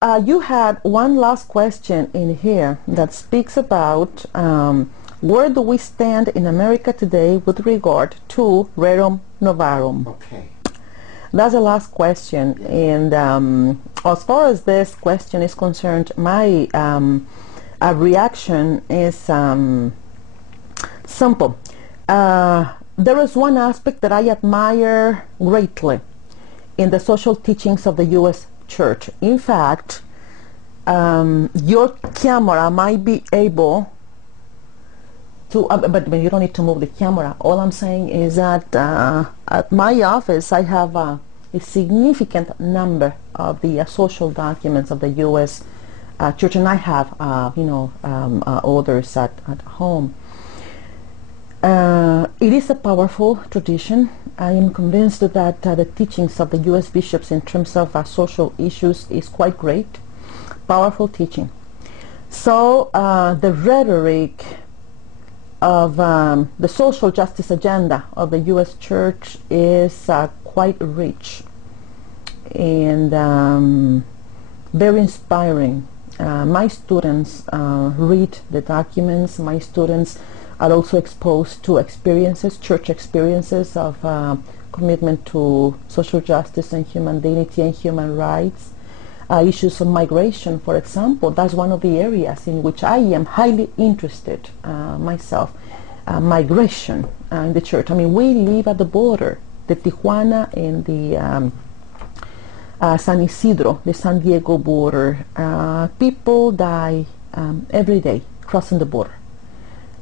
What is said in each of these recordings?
you had one last question in here that speaks about where do we stand in America today with regard to rerum novarum. Okay. That's the last question, and as far as this question is concerned, my reaction is simple. There is one aspect that I admire greatly in the social teachings of the U.S. Church. In fact, your camera might be able to, but you don't need to move the camera. All I'm saying is that at my office I have a significant number of the social documents of the U.S. Church, and I have others at home. It is a powerful tradition. I am convinced that the teachings of the U.S. bishops in terms of social issues is quite great. Powerful teaching. So the rhetoric of the social justice agenda of the U.S. Church is quite rich and very inspiring. My students read the documents. My students are also exposed to church experiences of commitment to social justice and human dignity and human rights. Issues of migration, for example, that's one of the areas in which I am highly interested myself. Migration in the church. I mean, we live at the border, the Tijuana and the San Isidro, the San Diego border. People die every day crossing the border.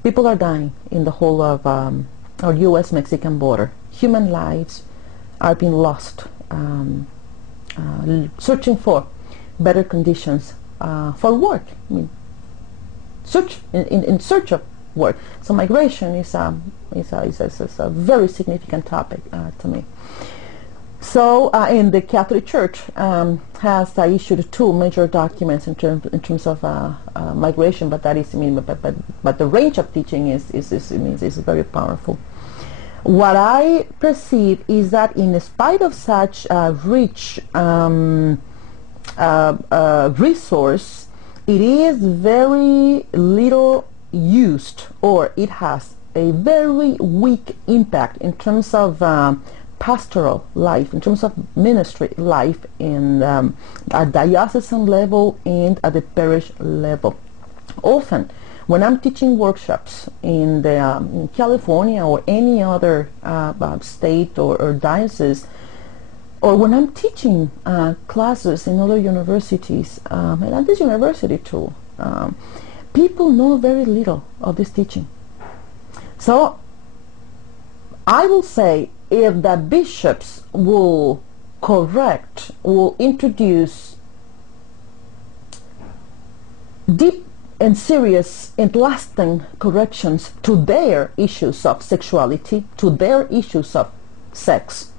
People are dying in the whole of our U.S.-Mexican border. Human lives are being lost, searching for better conditions for work. I mean, in search of work. So migration is a very significant topic to me. So, and the Catholic Church has issued two major documents in terms of migration, but that is, but the range of teaching is very powerful. What I perceive is that, in spite of such rich resource, it is very little used, or it has a very weak impact in terms of pastoral life, in terms of ministry life at diocesan level and at the parish level. Often, when I'm teaching workshops in California or any other state or diocese, or when I'm teaching classes in other universities, and at this university too, people know very little of this teaching. So I will say, if the bishops will introduce deep and serious and lasting corrections to their issues of sexuality, to their issues of sex,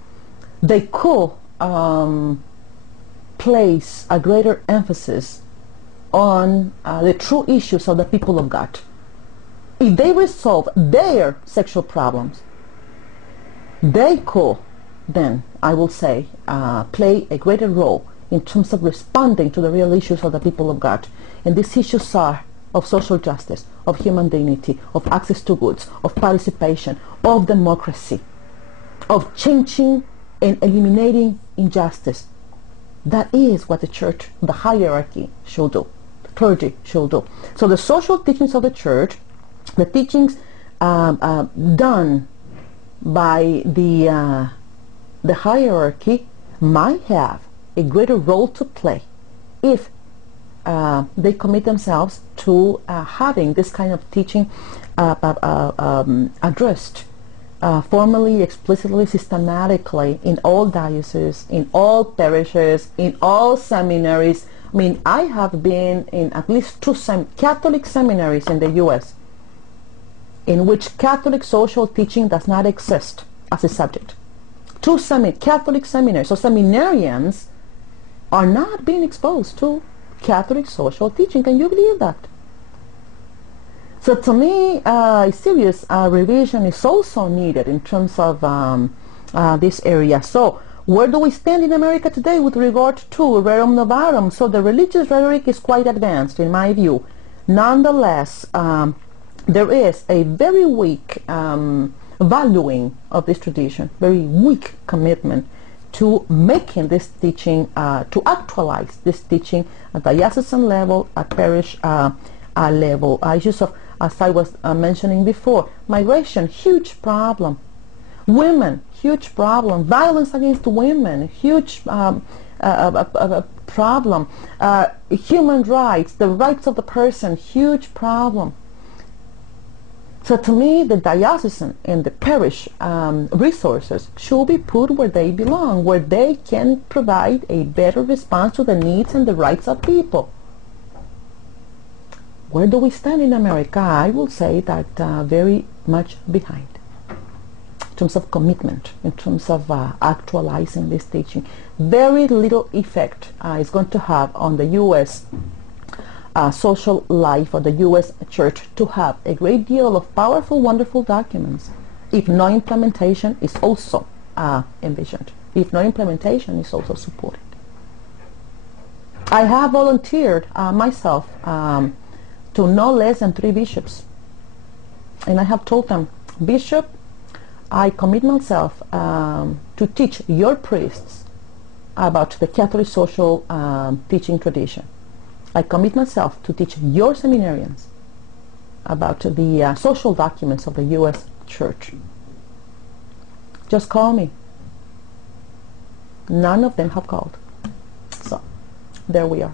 they could place a greater emphasis on the true issues of the people of God. If they resolve their sexual problems, they could then, I will say, play a greater role in terms of responding to the real issues of the people of God. And these issues are of social justice, of human dignity, of access to goods, of participation, of democracy, of changing and eliminating injustice. That is what the church, the hierarchy, should do, the clergy should do. So the social teachings of the church, the teachings done by the hierarchy, might have a greater role to play if they commit themselves to having this kind of teaching addressed formally, explicitly, systematically in all dioceses, in all parishes, in all seminaries. I mean, I have been in at least two Catholic seminaries in the U.S. in which Catholic social teaching does not exist as a subject. Two Catholic seminaries. So seminarians are not being exposed to Catholic social teaching. Can you believe that? So to me, a serious revision is also needed in terms of this area. So Where do we stand in America today with regard to rerum novarum? So the religious rhetoric is quite advanced, in my view. Nonetheless, there is a very weak valuing of this tradition, very weak commitment to making this teaching, to actualize this teaching at diocesan level, at parish level. Issues of, as I was mentioning before, migration, huge problem. Women, huge problem. Violence against women, huge problem. Human rights, the rights of the person, huge problem. So to me, the diocesan and the parish resources should be put where they belong, where they can provide a better response to the needs and the rights of people. Where do we stand in America? I will say that very much behind. In terms of commitment, in terms of actualizing this teaching. Very little effect is going to have on the U.S. Social life of the U.S. Church to have a great deal of powerful, wonderful documents if no implementation is also envisioned, if no implementation is also supported. I have volunteered myself to no less than 3 bishops, and I have told them, Bishop, I commit myself to teach your priests about the Catholic social teaching tradition. I commit myself to teach your seminarians about the social documents of the U.S. Church. Just call me. None of them have called. So, there we are.